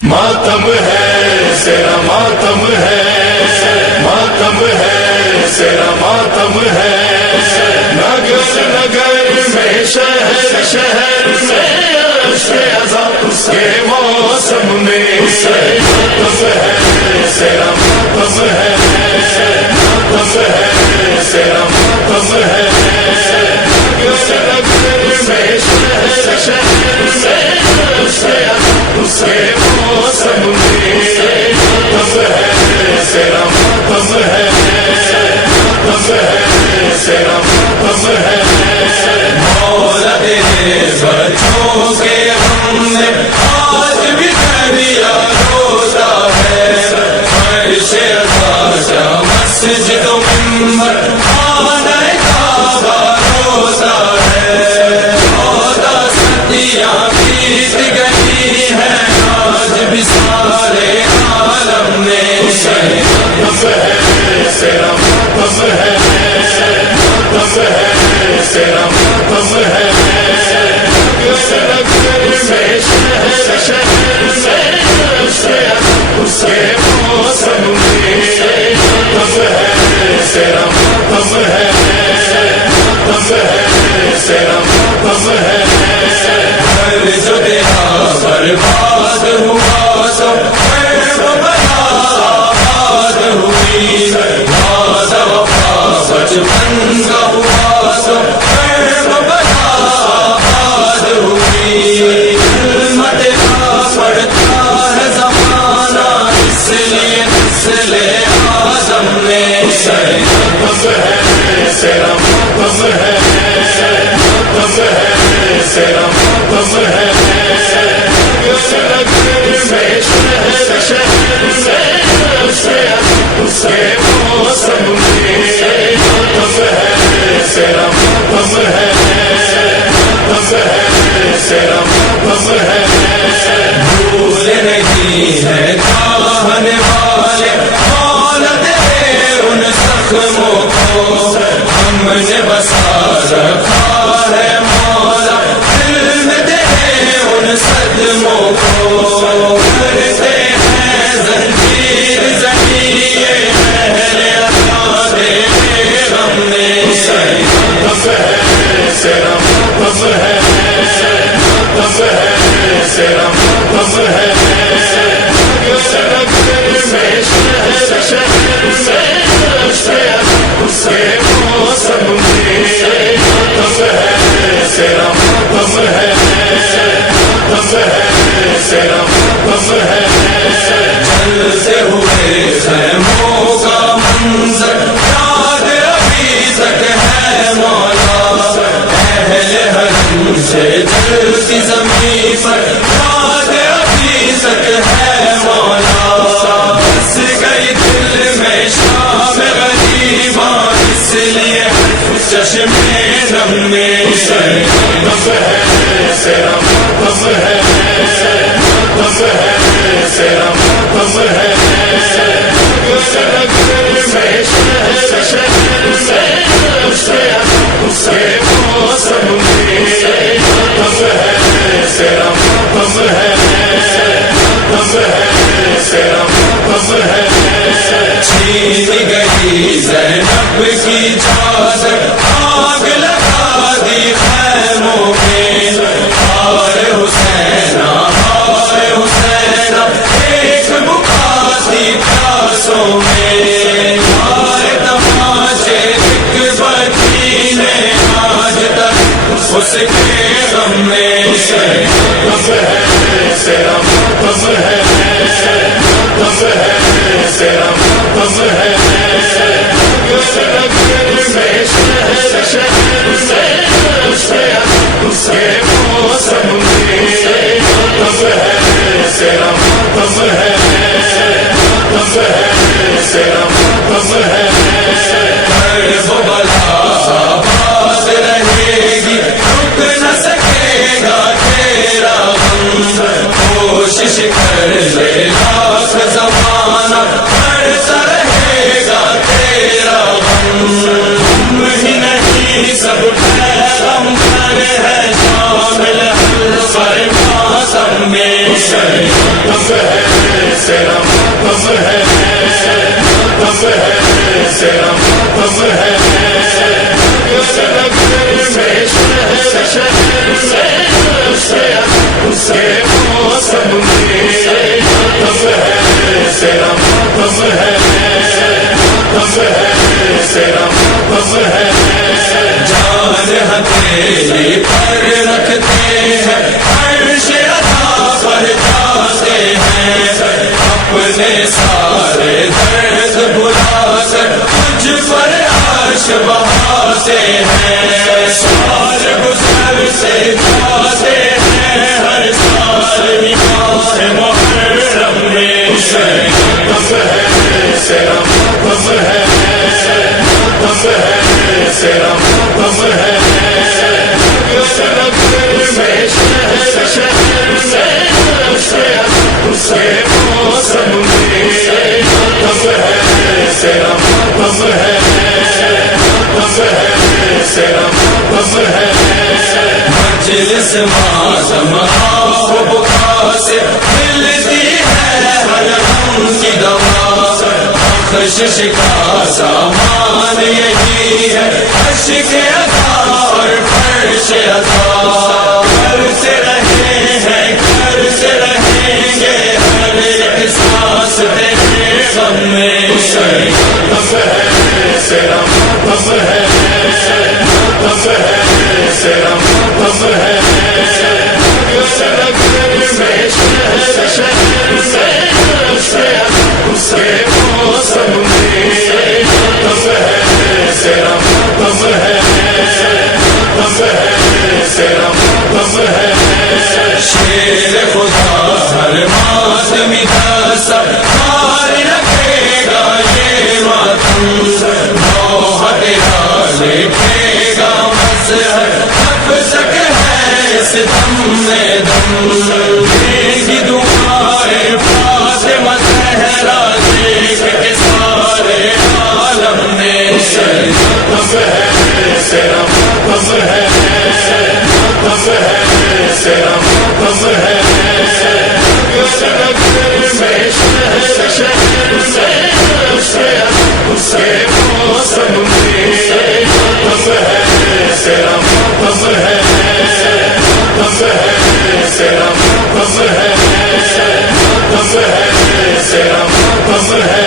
ماتم ہے سیرا ماتم ہے، ماتم ہے سیرا ماتم ہے، نگر نگر میں شہر شہر میں عشق ازاں اس کے موسم میں ماتم ہے سیرا ماتم ہے، ماتم ہے سیرا ماتم ہے، نگر نگر میں شہر شہر میں عشق ازاں اس کے موسم میں ماتم ہے سیرا ماتم ہے، ماتم ہے سیرا ماتم ہے، مولا تیرے بچوں کے ہم نے آج بھی دریا روزہ ہے، فرش ازا مسجد و منبر خانہ کعبہ روزہ ہے، 14 صدیاں بیت گئی ہیں آج بھی سارے عالم میں ماتم ہے سیرا ماتم ہے، ماتم ہے سیرا ماتم ہے، نگر نگر میں شہر شہر میں عشق ازاں اس کے موسم میں ماتم ہے سیرا ماتم ہے، ماتم ہے سیرا ماتم ہے، گھر جو دیکھا برباد ہوا تو خیر و بلا آباد ہوئی، باز وفا بچپن کا ہوا تو خیر و بلا آباد ہوئی، ظلمت کا پڑتا ہے زمانہ اس لیے نسل اعظم نے ماتم ہے سیرا ماتم ہے، ماتم ہے سیرا ماتم ہے، نگر نگر میں شہر شہر میں عشق ازاں اس کے موسم میں ماتم ہے سیرا ماتم ہے، ماتم ہے سیرا ماتم ہے، بھول نہیں ہے چاہنے والے مولا تیرے ان زخموں کو، ہم نے بسا رکھا ہے مولا دل میں تیرے ان صدموں کو، کرتے ہیں زنجیر زنجیر اہل عطا تیرے غم میں ماتم ہے سیرا ماتم ہے، ماتم ہے سیرا ماتم ہے، نگر نگر میں شہر شہر میں عشق ازاں اس کے موسم میں ماتم ہے سیرا ماتم ہے، ماتم ہے سیرا ماتم ہے، جلتے ہوئے خیموں کا منظر یاد ابھی تک ہے مولا، اہل حرم سے جلتی زمین پر یاد ابھی تک ہے مولا، بس گئی دل میں شام غریباں اس لیے چشم نم میں ماتم ہے سیرا ماتم ہے، ماتم ہے سیرا ماتم ہے، نگر نگر میں شہر شہر میں عشق ازاں اس کے موسم میں ماتم ہے سیرا ماتم ہے، ماتم ہے سیرا ماتم ہے، چھین گئی زینب کی چادر آگ لگا دی خیموں میں، ہائے حسینہ ہائے حسینہ ایک بکا تھی پیاسوں میں، ہائے تماشے ایک بچی نے آج تک اس کے غم میں ماتم ہے سیرا ماتم ہے، ماتم ہے سیرا ماتم ہے، نگر نگر میں شہر شہر میں عشق ازاں اس کے موسم میں ماتم ہے سیرا ماتم ہے، ماتم ہے سیرا ماتم ہے، کرب و بلا آباد رہے گی رک نہ سکے گا تیرا غم، کوشش کر لے لاکھ زمانہ بڑھتا رہے گا تیرا غم، ہم ہی نہیں سب پیغام پر ہے شامل حلقہ ماتم میں تیرا ماتم ہے تیرا ماتم ہے اس کے موسم میں تیرا ماتم ہے تیرا ماتم ہے جان ہتھیلی پر رکھتے ہیں عرش عطا پر جاتے ہیں اپنے سارے درد بھلا کر مجھ پر عرش بہاتے ہیں سال گزر سے جاتے ہیں ہر سال نکاح محرم میں تیرا ماتم ہے تیرا ماتم ہے اس کے موسم میں تیرا ماتم ہے تیرا ماتم ہے مجلس ماتم آہ و بکا سے ملتی ہے ہر غم کی دوا بخشش کا سامان یہی ہے عشق عطا اور فرش عطا کرتے رہے ہیں کرتے رہیں گے ہر احساس تیرے غم میں تیرا ماتم ہے تیرا ماتم ہے اس کے موسم میں تیرا ماتم ہے تیرا ماتم ہے شیر خدا ہر ماتمی دستا مار رکھے گا یہ ماتم نوح تیرا لکھے گا مظہر اب تک ہے اس دم میں دم دیکھی دعائیں فاطمہ زہرا دیکھ کے سارے عالم نے تیرا ماتم ہے تیرا ماتم ہے اس کے موسم میں تیرا ماتم ہے تیرا ماتم ہے تیرا ماتم ہے